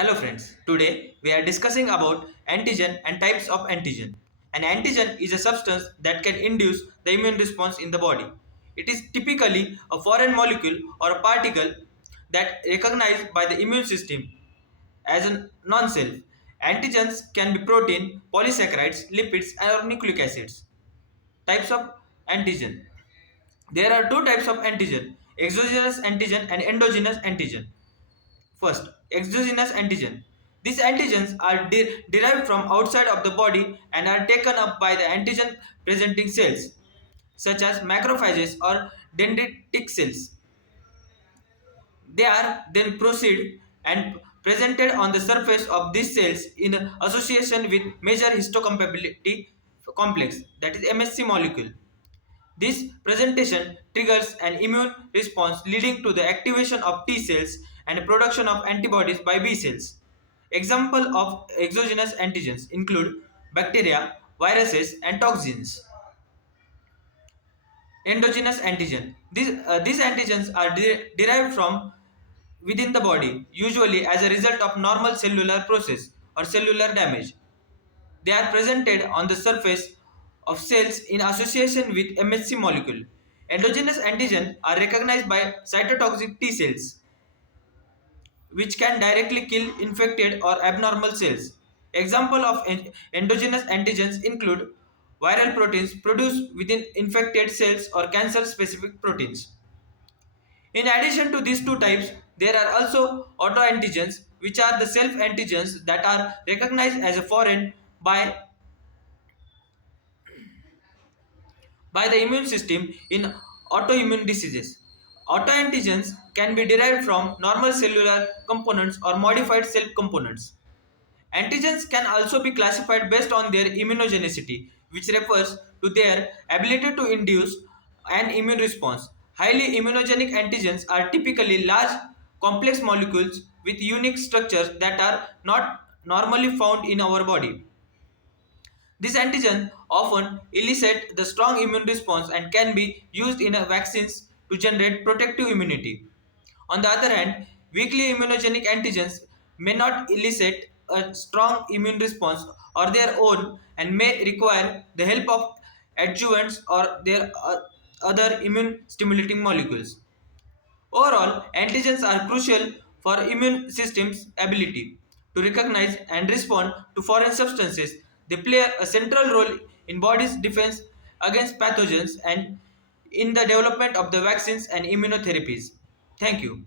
Hello friends, today we are discussing about antigen and types of antigen. An antigen is a substance that can induce the immune response in the body. It is typically a foreign molecule or a particle that recognized by the immune system as a non-self. Antigens can be protein, polysaccharides, lipids or nucleic acids. Types of antigen. There are two types of antigen, exogenous antigen and endogenous antigen. First, exogenous antigen. These antigens are derived from outside of the body and are taken up by the antigen presenting cells, such as macrophages or dendritic cells. They are then proceed and presented on the surface of these cells in association with major histocompatibility complex, that is MSC molecule. This presentation triggers an immune response leading to the activation of T cells and production of antibodies by B cells. Example of exogenous antigens include bacteria, viruses, and toxins. Endogenous antigen. These antigens are derived from within the body, usually as a result of normal cellular process or cellular damage. They are presented on the surface of cells in association with MHC molecule. Endogenous antigen are recognized by cytotoxic T cells, which can directly kill infected or abnormal cells. Example of endogenous antigens include viral proteins produced within infected cells or cancer specific proteins. In addition to these two types, there are also autoantigens, which are the self antigens that are recognized as a foreign by the immune system in autoimmune diseases. Autoantigens can be derived from normal cellular components or modified cell components. Antigens can also be classified based on their immunogenicity, which refers to their ability to induce an immune response. Highly immunogenic antigens are typically large, complex molecules with unique structures that are not normally found in our body. This antigen often elicit the strong immune response and can be used in vaccines to generate protective immunity. On the other hand, weakly immunogenic antigens may not elicit a strong immune response or their own and may require the help of adjuvants or their other immune stimulating molecules. Overall, antigens are crucial for immune system's ability to recognize and respond to foreign substances. They play a central role in body's defense against pathogens and in the development of the vaccines and immunotherapies. Thank you.